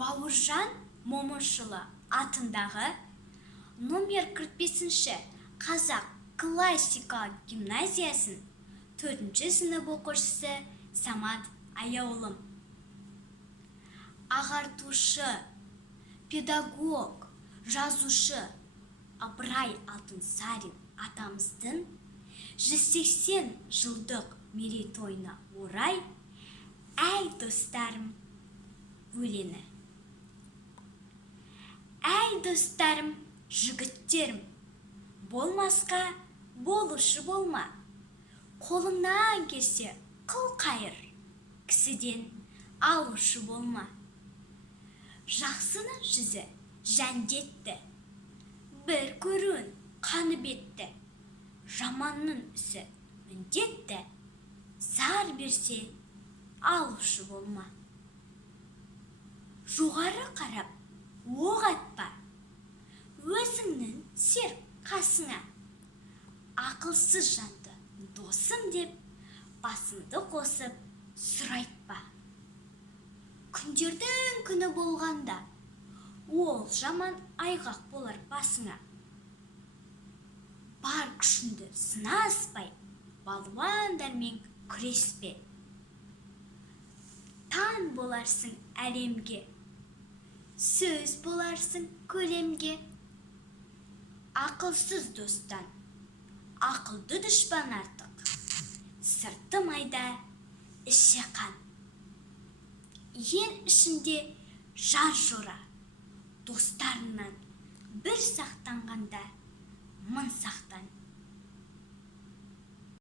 Бауыржан Момышұлы атындағы номер 45-ші қазақ классикалық гимназиясын 4-ші сынып оқушысы Самат Аяулым. Ағартушы, педагог, жазушы Ыбырай Алтынсарин атамыздың 180 жылдық мерейтойына орай «Әй достарым» өлеңі. Әй достарым, жігіттерім, болмасқа болушы болма. Қолыңнан келсе қыл қайыр, кісіден алушы болма. Жақсының жүзі жәндетті, бір көруін қаны бетті. Жаманның ісі міндетті, зар берсе алушы болма. Жоғары қарап оқ атпа, өзіңнің сер қасыңа. Ақылсыз жанды досым деп басыңды қосып сұрайтпа. Күндердің күні болғанда ол жаман айғақ болар басыңа. Бар күшіңді сынаспай, балуандармен күреспе. Таң боларсың әлемге, сөз боларсың көлемге. Ақылсыз достан ақылды дұшпан артық, сырты майда, іші қан. Ең ішінде жан жора, достарынан бір сақтанғанда мың сақтан.